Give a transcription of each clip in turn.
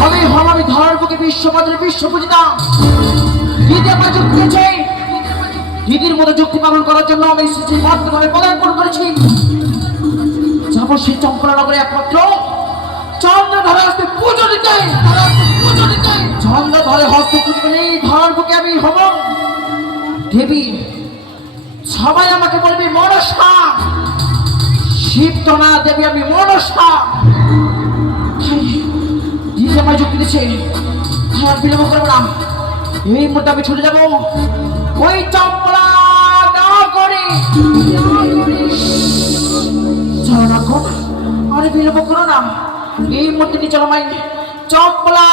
তবে হল আমি ধরার বুকে বিশ্ববাদের বিশ্বপূজিতা দিদি আমার যুক্তি দিয়েছে। দিদির মতো যুক্তি পালন করার জন্য আমি এসেছি বর্তমানে পদার্পণ করেছি। যাবো সেই চম্পলা নগরে একমাত্র চন্দ্রধরে আসতে পুজো দিতে। চন্দ্রধরে হস্ত পুজো নেই ধরার বুকে আমি হব দেবী। সবাই আমাকে বলবি মনসা, শিব তো না দেবী, আমি মনসা। দিদি আমায় যুক্তি দিচ্ছে, আর বিলম্ব করবো না। এই মুহূর্তে আমি ছুটে যাবো ওই চম্পলা নগরে। চলো না গো, আরে বিলম্ব করো না। এই মুহূর্তে নিয়ে চলো মাই চম্পলা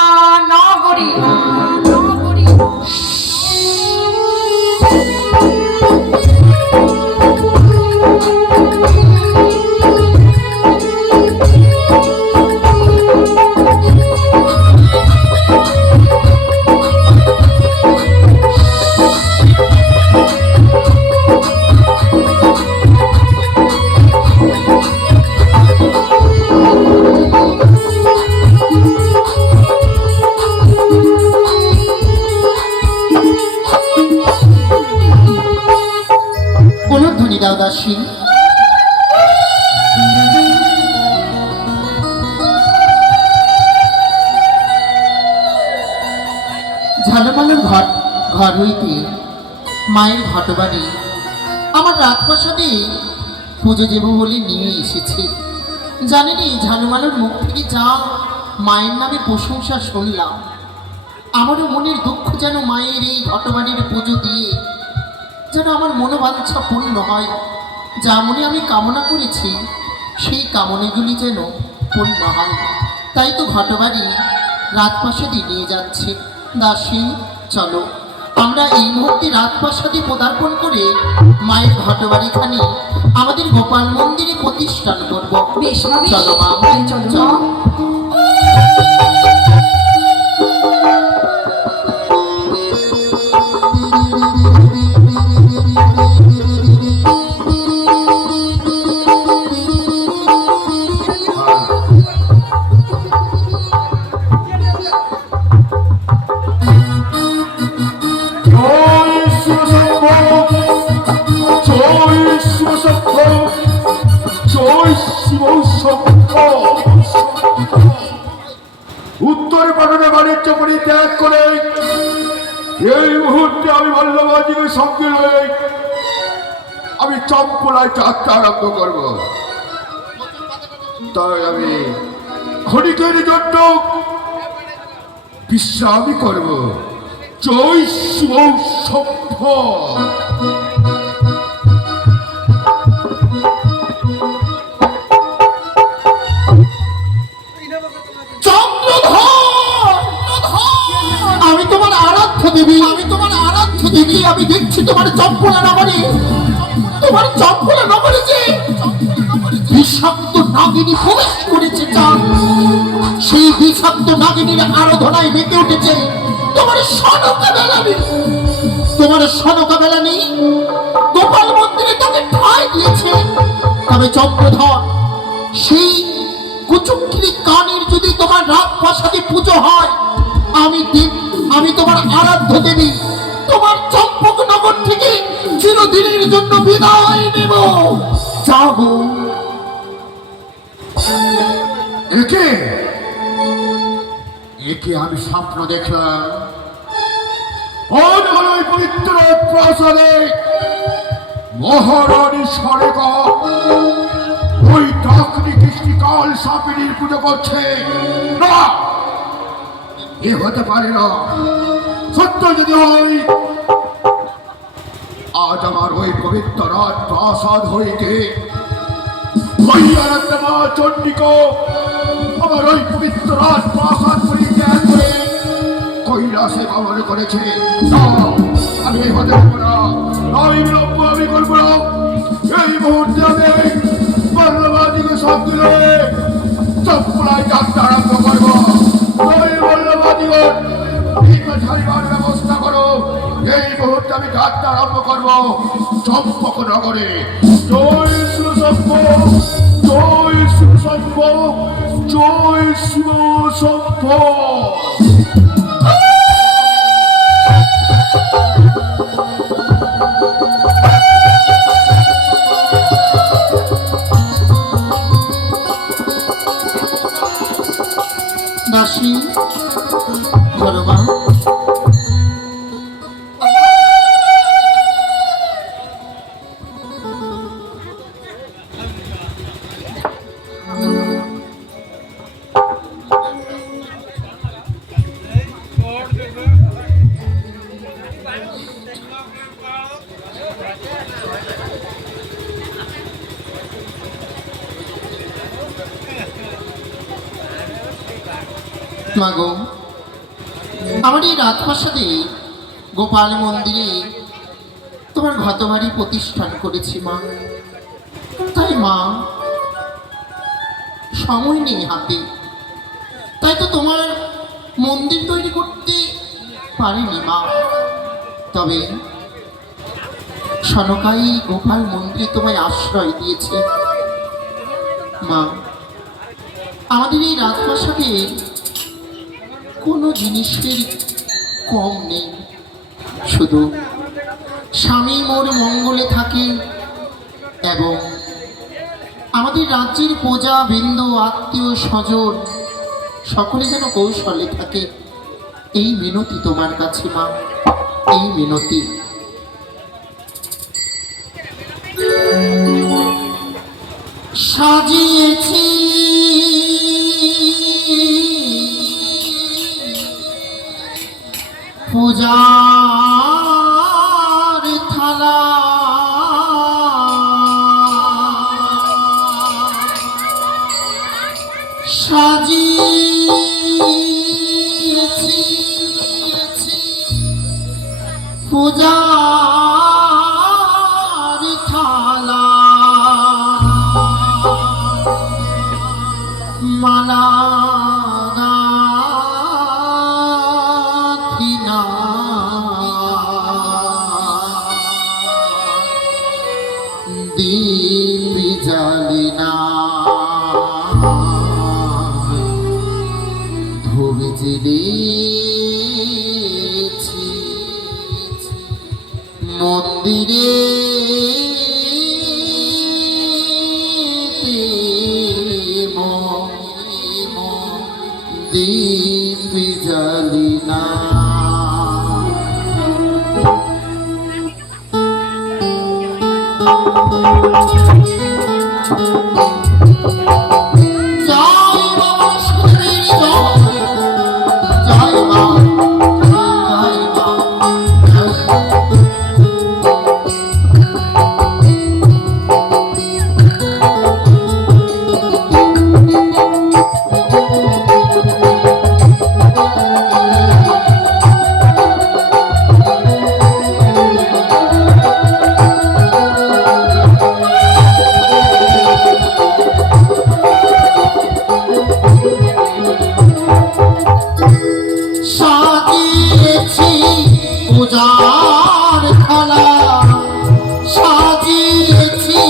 নগরী। দাসী ঝালমালের ঘর হইতে মায়ের ঘটবাড়ি আমার রাজপ্রাসাদে পুজো দেব বলে নিয়ে এসেছে। জানেনি ঝালমালের মুখ থেকে যা মায়ের নামে প্রশংসা শুনলাম, আমারও মনের দুঃখ যেন মায়ের এই ঘটবাড়ির পুজো দিয়ে যেন আমার মনোবাঞ্ছা পূর্ণ হয়। যা মনে আমি কামনা করেছি সেই কামনাগুলি যেন পূর্ণ হয়। তাই তো ঘটবাড়ি রাজপ্রাসাদে নিয়ে যাচ্ছে। দাসী চলো, আমরা এই মুহূর্তে রাজপ্রাসাদে পদার্পণ করে মায়ের ঘটবাড়িখানি আমাদের গোপাল মন্দিরে প্রতিষ্ঠান করব। চলো মা, চলো। উত্তর পাটনে বাণিজ্য পরিত্যাগ করে এই মুহূর্তে আমি বল্লভাজিকে সঙ্গে রয়ে আমি চম্পলায় যাত্রা আরম্ভ করব। তাই আমি ক্ষণিকের জন্য বিশ্রামই করব। জয় শিব শম্ভ। আমি দেখছি তোমার চম্পলা নগরে যে বিষাক্ত নাগিনী প্রবেশ করেছে। সেই বিষাক্ত নাগিনীর আরাধনায় মেতে উঠেছে তোমার সনকা বেলানি গোপাল মন্দিরে তাকে ঠাঁই দিয়েছে। তবে চম্পধর, সেই কুচুক্রি কানের যদি তোমার রাজপ্রাসাদে পুজো হয়, আমি তোমার আরাধ্য দেবী তোমার চম্পক নগর থেকে চিরদিনের জন্য বিদায় নেব। যাব। একে আমি স্বপ্ন দেখলাম। পবিত্র প্রাসাদে মহারানী সরেগা ওই ডাকনি কৃষ্টিকাল সাপিনীর পুজো করছে। না, এ হতে পারে না। সত্য যদি হয়, আজ আমার ওই পবিত্র রাজপ্রাসাদ হইতে মা চণ্ডিকা আমার ওই পবিত্র রাজপ্রাসাদ পরিত্যাগ করে কৈলাসে গমন করেছে। আমি হতে পারবো না, আমি বিলম্ব আমি করবো না। এই মুহূর্তে আমি বল্লভাজিকে সঙ্গে রয়ে চম্পলায় যাত্রা আরম্ভ করবো। ওই বল্লভাজিগণ ছাড়িবার ব্যবস্থা করো। এই মুহূর্তে আমি যাত্রা আরম্ভ করবো চম্পক নগরে। জয় শ্রী শম্ভ, জয় শিব শম্ভ, জয় শিব শম্ভ। দাসী ঘরমা, মাগো, আমার এই রাজপ্রাসাদে গোপাল মন্দিরে তোমার ঘতবাড়ি প্রতিষ্ঠান করেছি মা। তাই মা, সময় নেই হাতে, তাই তো তোমার মন্দির তৈরি করতে পারিনি মা। তবে সনকাই গোপাল মন্দিরে তোমায় আশ্রয় দিয়েছে মা। আমাদের এই রাজপ্রাসাদে কোনো জিনিসের কম নেই, শুধু স্বামী মোর মঙ্গলে থাকে এবং আমাদের রাজ্যের প্রজা বৃন্দ আত্মীয় স্বজন সকলে যেন কৌশলে থাকে, এই মিনতি তোমার কাছে মা, এই মিনতি। সাজিয়েছি পূজার থালা, সাজিয়েছি পূজার থালা, মালা গাঁথিনা দীপ জ্বালিনা, ধূপ জ্বেলেছি মন্দিরে দীপ জ্বালিনা। জয় মা সুরের জয়, জয় মা, জয় মা। সাজিয়েছি পূজার থালা, সাজিয়েছি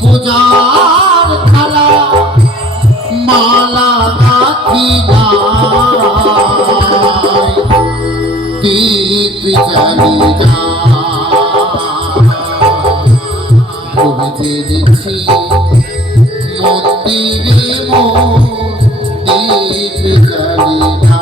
পূজার থালা, মালা গাঁথিনা দীপ জ্বালিনা, ধূপ জ্বেলেছি মন্দিরে মোর দীপ জ্বালিনা।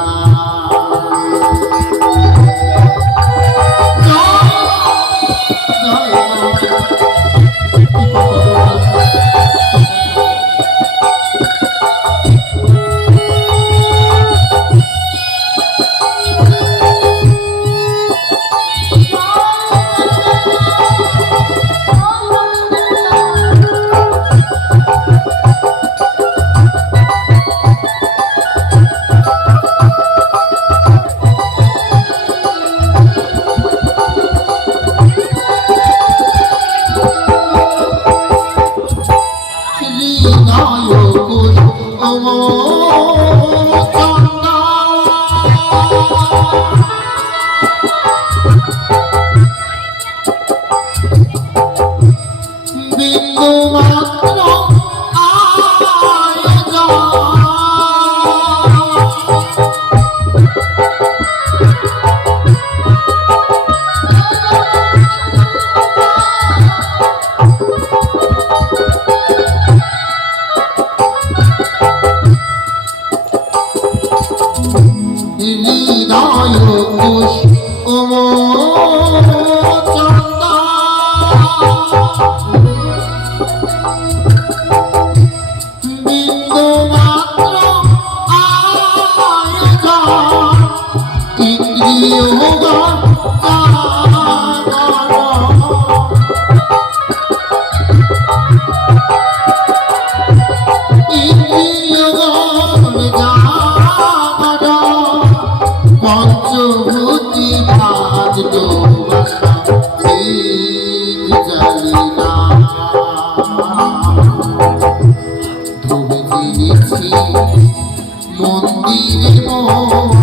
মন্দিরে মোর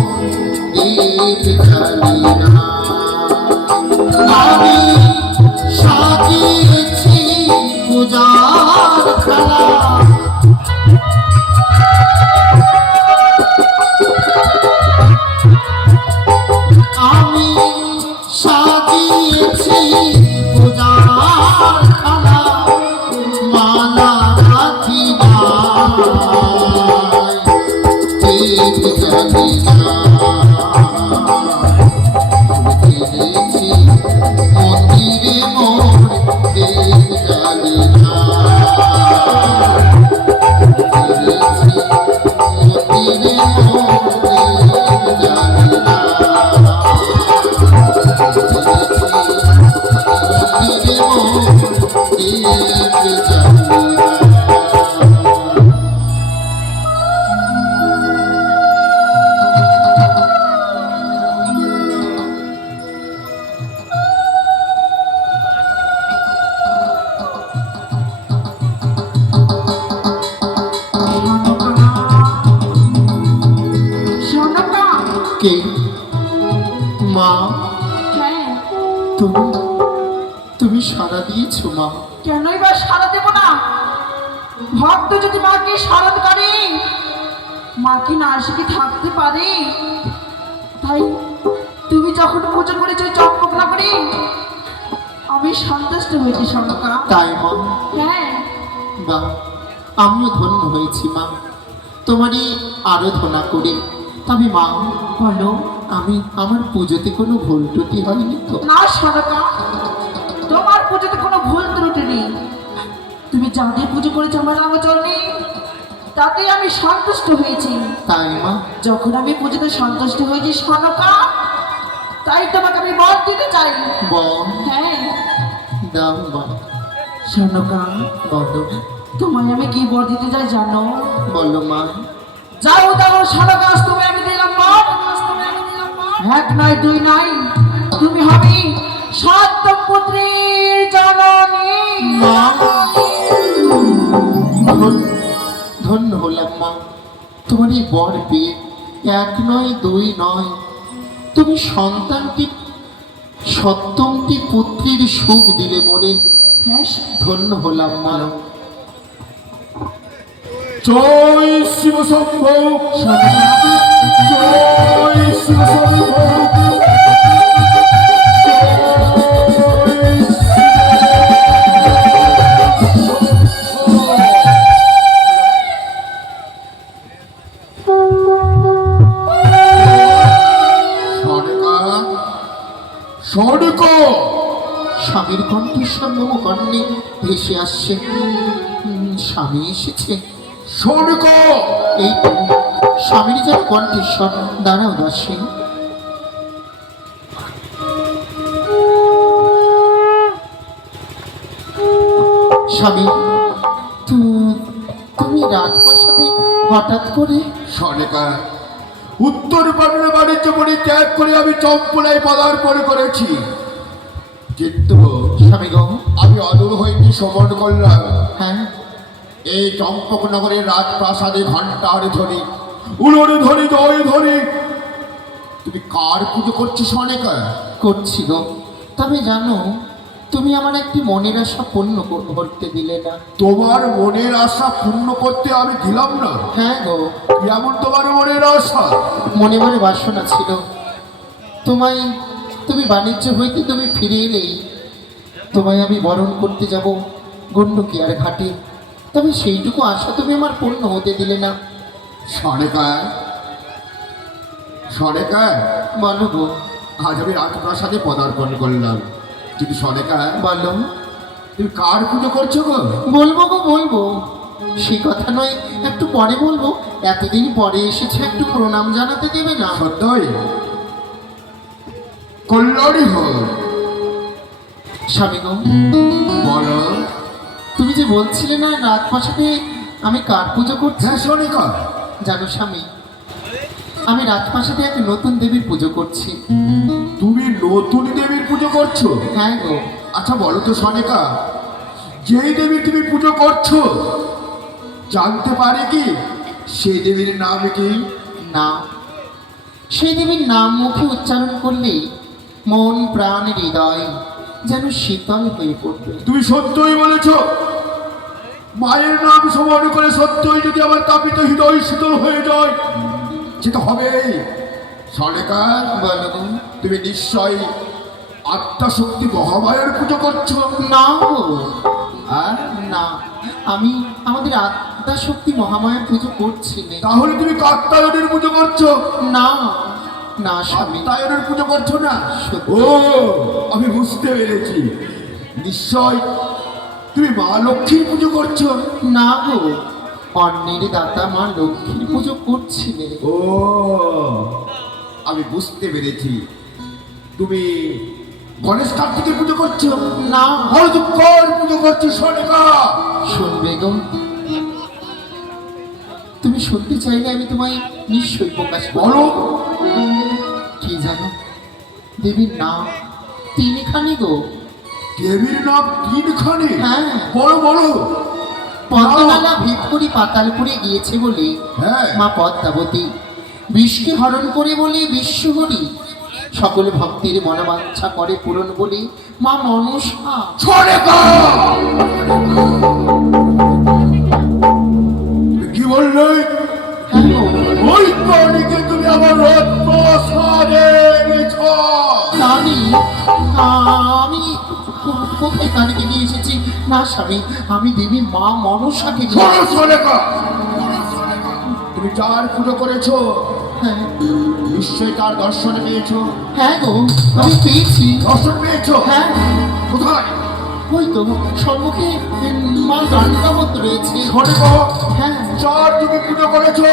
দীপ জ্বালি না। আমি সাজিয়েছি পূজার থালা, আমি সাজিয়েছি পূজার থালা, মালা রাখি নাই, দীপ জ্বালি না। কিনেছি মন্দিরে মোর দীপ জ্বালি না। কিনেছি মন্দিরে মোর দীপ জ্বালি না। কিনেছি মন্দিরে মোর দীপ জ্বালি না। সনকা, কে? মা, হ্যাঁ, তুমি তুমি সাড়া দিয়েছো মা? কেনই বা সারা দেব না? ভক্ত যদি মাকে স্মরণ করে, মা কি না এসে কি থাকতে পারে? তাই তুমি যখন পুজো করেছো চকমক না করে, আমি সন্তুষ্ট হয়েছি সনকা। তাই মা? হ্যাঁ, বা আমিও ধন্য হয়েছি মা তোমারই আরাধনা করে। তবে মা, বলো। আমি আমার পুজোতে কোনো ভুল ত্রুটি হয়নি তো? না সনকা, তোমার পুজোতে কোনো ভুল ত্রুটি নেই। তুমি যা দিয়ে পুজো করেছো আমার রামচরণে, তাতে আমি সন্তুষ্ট হয়েছি। তাই মা? যখন আমি পুজোতে সন্তুষ্ট হয়েছি সনকা, তাই তোমাকে আমি বর দিতে চাই। বল, হ্যাঁ দাও মা। সনকা, বলো, তোমায় আমি কি বর দিতে চাই জানো? বলো মা। যাও যাও সনকা, আজ তুমি আমি দিলাম বর। এক নয় দুই নয়, তুমি হবে সত্য পুত্রের জননী। মা, ধন্য হলাম মা তোমার এই বর পেয়ে। এক নয় দুই নয়, তুমি সন্তানটি সপ্তমটি পুত্রের সুখ দিলে মনে। হ্যাঁ ধন্য হলাম মা। জয় শিব শম্ভ, জয় শিব শম্ভ, স্বর্গ স্বামীর কণ্ঠস্বর মম কর্ণে ভেসে আসছে। স্বামী এসেছে। স্বর্গ এই তো স্বামীর যেন কণ্ঠস্বর। দাঁড়াও দাসী। স্বামী, তুমি রাজপ্রাসাদে হঠাৎ করে? সনেকা, উত্তর পাটনা বাণিজ্য পরিত্যাগ করে আমি চম্পলায় পদার্পণ করেছি, কিন্তু স্বামী গো। আমি অদূর হইতে শ্রবণ করলাম হ্যাঁ, এই চম্পকনগরের রাজপ্রাসাদে ঘণ্টার ধ্বনি, উলুর ধ্বনি, জয় ধ্বনি। তুমি কার পুজো করছো সনেকা? করছি গো। তবে জানো, তুমি আমার একটি মনের আশা পূর্ণ করতে দিলে না। তোমার মনের আশা পূর্ণ করতে আমি দিলাম না? হ্যাঁ গো। যেমন তোমার মনের আশা? মনে মনে বাসনা ছিল তুমি বাণিজ্য হইতে তুমি ফিরে এলেই তোমায় আমি বরণ করতে যাব গণ্ডকিয়ার ঘাটে। তবে সেইটুকু আশা তুমি আমার পূর্ণ হতে দিলে না। সনেকা, সনেকা, বলো গো। আজ আমি রাজপ্রাসাদে পদার্পণ করলাম, কিন্তু সনেকা বলো, তুমি কার পুজো করছো গো? বলবো গো, বলবো। সেই কথা নয়, একটু পরে বলবো। এতদিন পরে এসেছে, একটু প্রণাম জানাতে দেবে না? সত্যই কল্যাণী হোক। স্বামী গো, বলো। তুমি যে বলছিলে না রাজপ্রাসাদে আমি কার পুজো করছি? হ্যাঁ সনিকা। জানো স্বামী, আমি রাজপ্রাসাদে এক নতুন দেবীর পুজো করছি। তুমি নতুন দেবীর পুজো করছো? হ্যাঁ গো। আচ্ছা বলো তো সনিকা, যেই দেবীর তুমি পুজো করছো জানতে পারে কি সেই দেবীর নাম কি? নাম, সেই দেবীর নাম মুখে উচ্চারণ করলে মন প্রাণ হৃদয় যেন শীতল হয়ে পড়বে। তুমি সত্যই বলেছ, মায়ের নাম স্মরণ করে সত্যই যদি আমার তাপিত হৃদয় শীতল হয়ে যায়, সেটা হবেই। সনেকা, বলো গো। তুমি নিশ্চয়ই আত্মা শক্তি মহামায়ার পুজো করছো। না গো, আর না, আমি আমাদের আত্মা শক্তি মহামায়া পুজো করছি না। তাহলে তুমি কাত্তায়নের পুজো করছো? না না স্বামী, কাত্তায়নের পুজো করছো না? সত্যি। ও, আমি বুঝতে পেরেছি, নিশ্চয় তুমি মা লক্ষ্মীর পুজো করছো। না গো, অন্যের দাতা মা লক্ষ্মীর পুজো করছি না। ও, আমি বুঝতে পেরেছি, তুমি গণেশ কার্তিকের পুজো করছো। না, হরদুঃখর পুজো করছো। সনেকা, শুনবে গো, তুমি শুনতে চাইলে আমি তোমায় নিশ্চয়ই প্রকাশ বলো। করব। কি জানো, দেবীর নাম তিনখানি গো। দেবীর নাম তিনখানি? হ্যাঁ। বলো বলো। পদ্মনালা ভিতপুরি পাতালপুরে গিয়েছে বলে হ্যাঁ। মা পদ্মাবতী, বিষকে হরণ করে বলে বিশ্বহরি, সকল ভক্তির মনোবাঞ্ছা করে পূরণ বলে মা মনসা। সনেকা, কি বললে? কেন? ওই প্রাণীকে তুমি আমার রত্নসাদে এনেছ? আমি আমি কোথায় কালীকে নিয়ে এসেছি? না স্বামী, আমি দেবী মা মনসাকে নিয়ে শোনো এসেছি। সনেকা, তুমি যার পুজো করেছো হ্যাঁ, নিশ্চয়ই তার দর্শন পেয়েছো। হ্যাঁ গো, আমি পেয়েছি। দর্শন পেয়েছো? হ্যাঁ, কোথায়? ওই তো সম্মুখে মা গানকামত রয়েছে। সনেকা, হ্যাঁ, যার তুমি পুজো করেছো,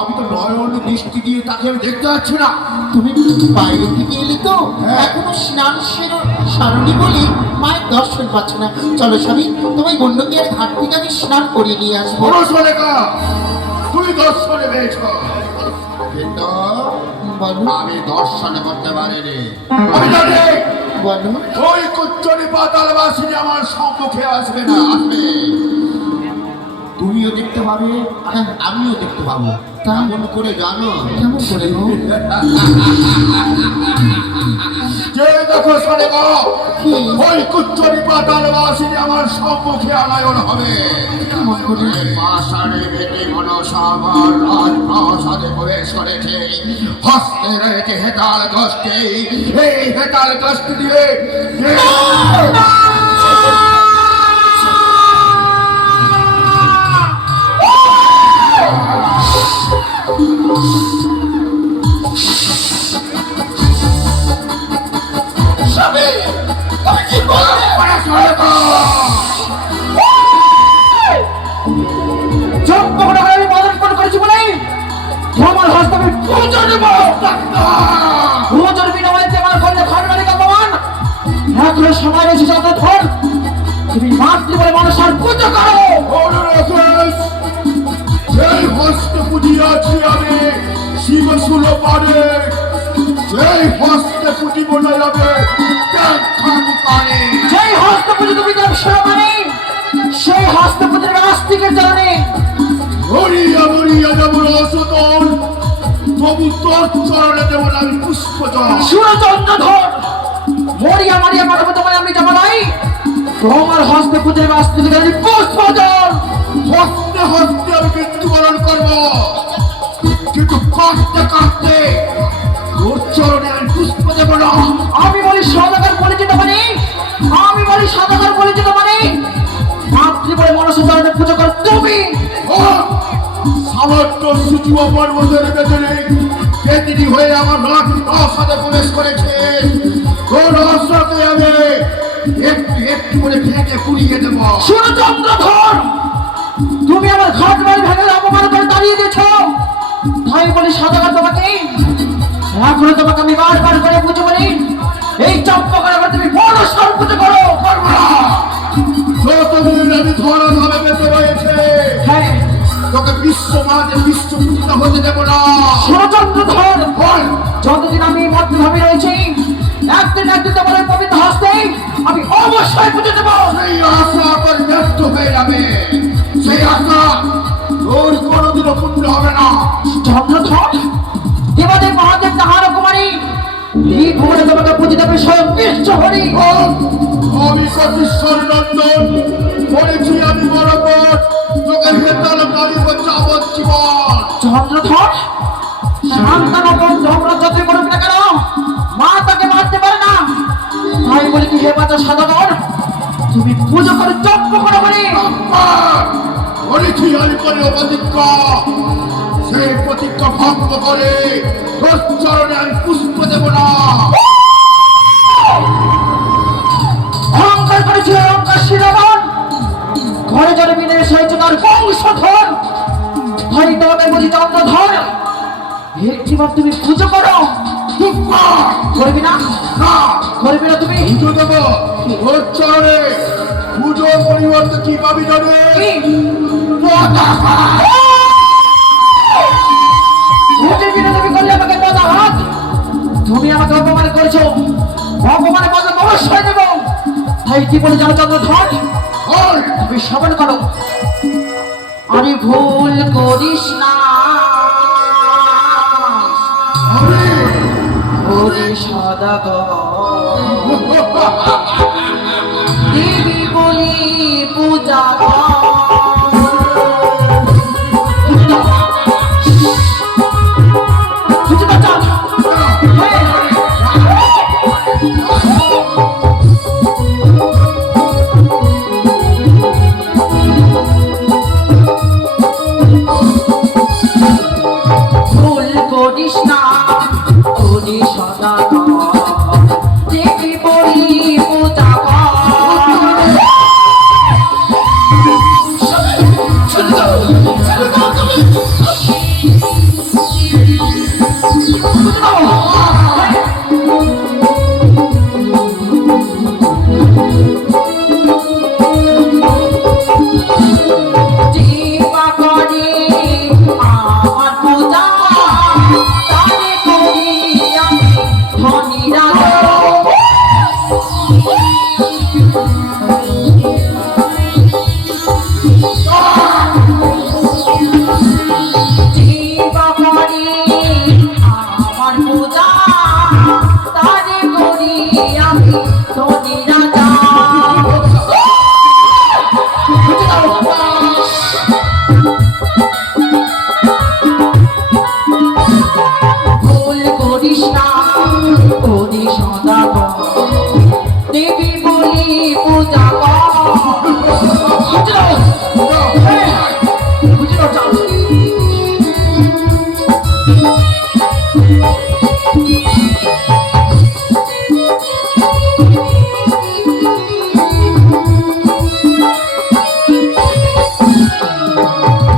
আমি তো নয়ন দৃষ্টি দিয়ে তাকে আমি দেখতে পাচ্ছি না। তুমি বাইরে থেকে এলে তো, হ্যাঁ। এখনো স্নান সারণী বলে মায়ের দর্শন পাচ্ছ না। চলো স্বামী, তোমায় গন্ডকিয়ার ঘাট থেকে আমি স্নান করিয়ে নিয়ে আসবো। বলো সনেকা, তুমি দর্শনে পেয়েছো, কিন্তু বলো আমি দর্শন করতে পারিনি। আমি জানি বলো। ওই কুচ্চনি পাতালবাসিনী আমার সম্মুখে আসবে না, আসবে। তুমিও দেখতে পাবে, হ্যাঁ। আমিও দেখতে পাবো। কেমন করে জানো? কেমন করে গো? যে দেখো সনেকা, কি? ওই কুচ্চনি পাতালবাসিনী আমার সম্মুখে আনায়ন হবে। কেমন করে? পাষাণে বেটে মনসা আমার রাজপ্রাসাদে প্রবেশ করেছে। হস্তে রয়েছে হেতাল দশটি, এই হেতাল দশটি দিয়ে স্বামী, তুমি কি বললে? চম্পকটা আমি মদন করেছি বলে আমার হস্তে আমি পৌঁছে দেব। পুজোর বিনিময়ে যে আমার ঘরে ঘর মালিক অপমান, এখনো সময় রয়েছে যত ধর তুমি মাতৃ বলে মানুষের পুজো করো। সেই হস্তে পুজিয়াছি আমি শিবসুল পারে, সেই হস্তে পুজি বলে যাবে পারে। সেই হস্ত পুজো তুমি দেবসেরা মানে সেই হস্ত পুজোর নাস্তিকের জানে। মরিয়া মরিয়া যেমন অসতন, তবু তোর চরণে দেব না আমি পুষ্পজল। সুরচন্দ্র ধর মরিয়া মারিয়া পাঠাবো তোমায় আমি যাবো নাই। তোমার হস্ত পুজোর নাস্তিকের আমি পুষ্প জল। হস্তে হস্তে আমি মৃত্যুবরণ করবো, কিন্তু কাঁদতে কাঁদতে তোর চরণে আমি পুষ্প দেব না। আমি বলি সদাগর পরিচিত মানে, আমি বলি সদাগর পরিচিত মানে মাতৃ বলে মানুষের চরণে পুজো কর তুমি। সামর্থ্য সূচি পর্বতের ভেতরে কেতিনি হয়ে আমার রাজপ্রাসাদে প্রবেশ করেছে। তোর অস্ত্রকে আমি একটু একটু করে ভেঙে পুড়িয়ে দেব। সুরচন্দ্র ধর তুমি আমার ঘাট বাড়ি ভেঙে অপমান করে দাঁড়িয়ে দিয়েছ। তাই বলি সদাগর তোমাকে, এখনো তোমাকে আমি বারবার করে পুজো বলি এই চম্পকর আবার তুমি বড় সর পুজো করো। পারবো না। যতদিন আমি ধরা ধামে বেঁচে রয়েছে, হ্যাঁ তোকে বিশ্ব মাঝে বিশ্বপূজিত হতে দেব না। সুরচন্দ্র ধর বল, যতদিন আমি মাতৃভাবে রয়েছি একদিন একদিন তোমার পবিত্র হস্তে আমি অবশ্যই পুজো দেবো। সেই আশা তোর ব্যর্থ হয়ে যাবে। সেই আশা তোর কোনোদিনও চন্দ্রধর দেবাদেব মহাদেব তাহার কুমারী এই ভুবনে তোমাকে পূজিত বিষয় কৃষ্ণ হরি আমি কপিশ্বর নন্দন বলেছি আমি বরাবর তোকে হেতাল কালিব চাবত জীবন চন্দ্রধর শান্তনু বন্ধু আমরা যতই করুক না কেন মা তাকে মারতে পারে না তাই বলি কি হে বাচ্চা সাধকর তুমি পুজো করে যজ্ঞ করো বলি বলেছি আমি করে প্রতিজ্ঞা সেই প্রতিজ্ঞা ভঙ্গ করে তোর চরণে আমি পুষ্প দেব না অহংকার করেছিল অহংকার শিরোমন ঘরে জলে বিদেশ হয়েছে তার বংশধর তাই তোমাকে বলি চন্দ্রধর একটিবার তুমি পুজো করো চুপ কর। করবি না না করবি না তুমি পুজো দেব তোর চরণে পুজোর পরিবর্তে কি পাবি জানে কি? পতাকা। ভোটের দিনে তুমি করলে আমাকে মজা হাত তুমি আমাকে অপমান করেছো অপমানে বদলে অবশ্যই দেব তাই কি বলে জানো চন্দ্রধর বল। তুমি শ্রবণ করো আরে ভুল করিস না আমি ওরে সদাগর দেবী বলি পূজা ভুল করিস না ওরে সদাগর দেবী বলি পূজা জীবা করে আমার পূজা তারে করি আমি ধনী রাজা জীবা করে আমার পূজা তারে করি আমি ধনী রাজা ভুল করিস না ওরে সদাগর দেবী বলি পূজা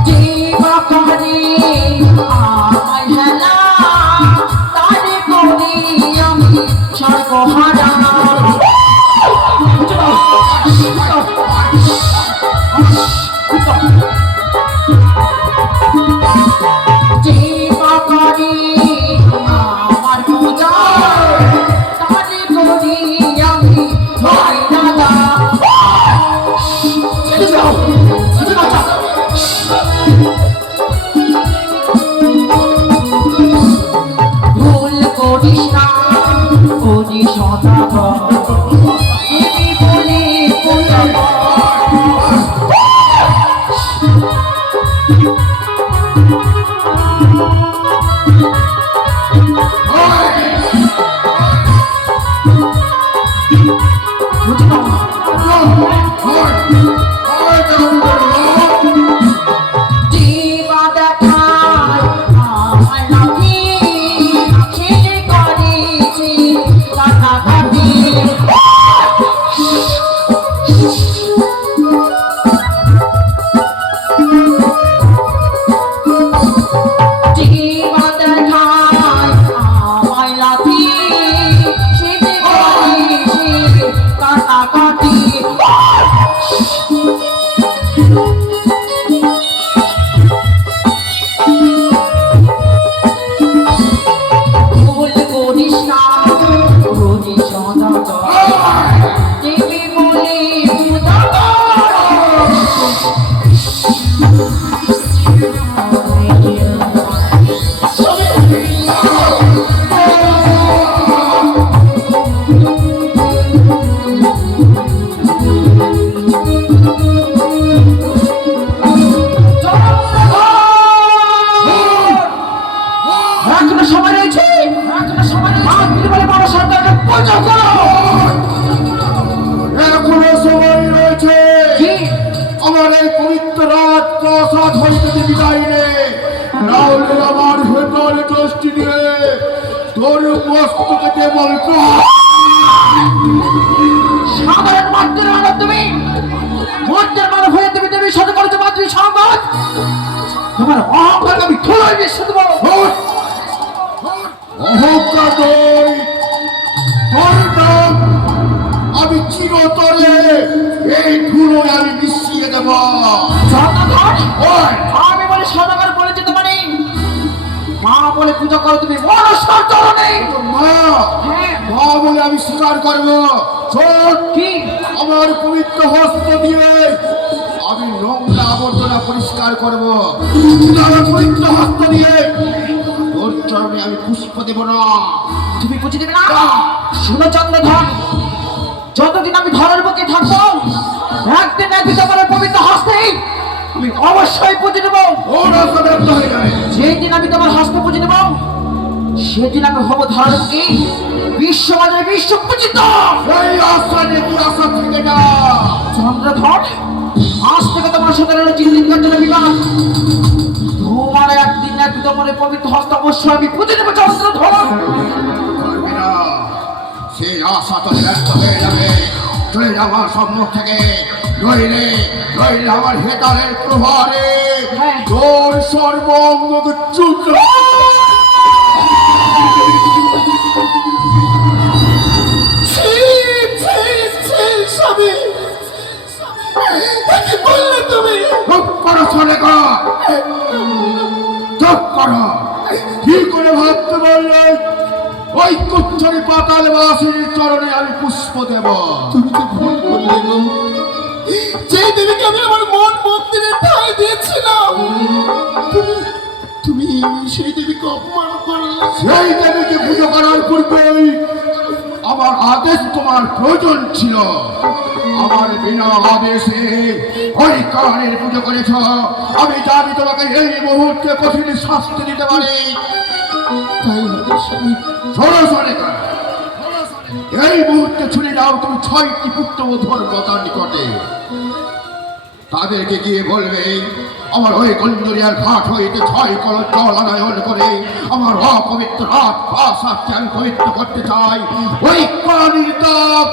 জীবা করে আমায় হেলা তারে করি আমি সর্বহারা হস্ত কেটে বলতো সাধারণ মাতৃ মানব তুমি, মূর্তির মানব হয়ে তুমি দেবীর সাথে করেছো মাতৃ সংবাদ। তোমার অহংকার আমি ধুলোয় মিশিয়ে দেবো। অহংকার নয়, তোর নাম আমি চিরতরে এই ধুলোয় আমি মিশিয়ে দেব। জগন্নাথ, ওই, আমি বলে সদাগর বলে যেতে পারি, মা বলে পূজা করো তুমি মনস্কার চরণে। মা, হ্যাঁ, মা বলে আমি স্বীকার করবো। শোন, কি আমার পবিত্র হস্ত দিয়ে আমি নোংরা আবর্জনা পরিষ্কার করবো। আমার পবিত্র হস্ত দিয়ে তোর চরণে আমি পুষ্প দেব না। তুমি বুঝে দেবে না? শুনো চন্দ্রধর, যতদিন আমি ধরার বুকে থাকবো, একদিন একদিন তোমার পবিত্র হস্তে আমি অবশ্যই পুজো দেবো। ওর হস্ত ব্যর্থ হয়ে যাবে। যেই দিন আমি তোমার হস্ত পুজো দেবো, সেদিন আমি হবো ধরার বুকে বিশ্ববাজারে বিশ্ব পূজিত। এই আশা দেখি আশা থেকে না। চন্দ্রধর, আজ থেকে তোমার সাথে রইল চিন্তিত জন্য বিবাহ। তোমার একদিন একদিন তোমার পবিত্র হস্ত অবশ্যই আমি পুজো দেবো চন্দ্রধর। পারবি না, সেই আশা তো ব্যর্থ হয়ে যাবে। চলে যা আমার সম্মুখ থেকে, নইলে নইলে আমার হেতালের প্রভারে হ্যাঁ। তোর সর্বঙ্গ চুক্র। স্বামী, কি বললে তুমি? চুপ করো সনেকা, চুপ করো। কি করে ভাবতে পারলে ওই কুচ্ছরি পাতাল বাসীর চরণে আমি পুষ্প দেব? তুমি তো ভুল করলে গো। যে দেবীকে আমি আমার মন মন্দিরে ঠাঁই দিয়েছিলাম, তুমি তুমি সেই দেবীকে অপমান করলে। সেই দেবীকে পুজো করার পূর্বেই আমার আদেশ তোমার প্রয়োজন ছিল। আমার বিনা আদেশে ওই কারণের পুজো করেছ। আমি জানি তোমাকে এই মুহূর্তে কঠিন শাস্তি দিতে পারি। তাই হবে স্বামী। শোনো সনেকা, এই মুহূর্তে ছুটে যাও তুমি 6টি পুত্রবধূর মাতার নিকটে। তাদেরকে গিয়ে বলবে আমার ওই গন্ডরিয়ার ঘাট হইতে 6 কলস জল আনায়ন করে আমার অপবিত্র রাত প্রাসাদকে আমি পবিত্র করতে চাই। ওই প্রাণীর দাগ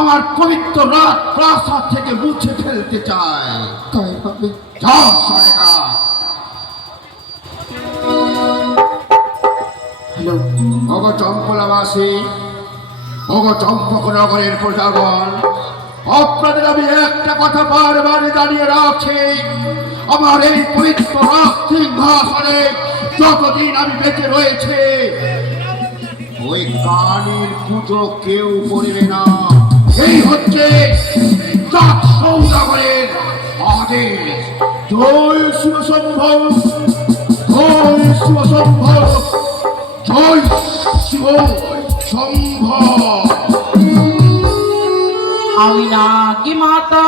আমার পবিত্র রাত প্রাসাদ থেকে মুছে ফেলতে চাই। তাই হবে। যাও সনেকা। হ্যালো, ভগ চম্পলাবাসী, ভগ চম্পকনগরের প্রজাগণ, আপনাদের আমি একটা কথা বারবার জানিয়ে রাখছি। আমার এই পবিত্র রাজ সিংহাসনে যতদিন আমি বেঁচে রয়েছে, ওই কানের পুজো কেউ করবে না। এই হচ্ছে চাক সৌদাগরের আদেশ। জয় শিব সম্ভব, জয় শিব সম্ভব, জয় শিব সম্ভব। আমি না কি মাতা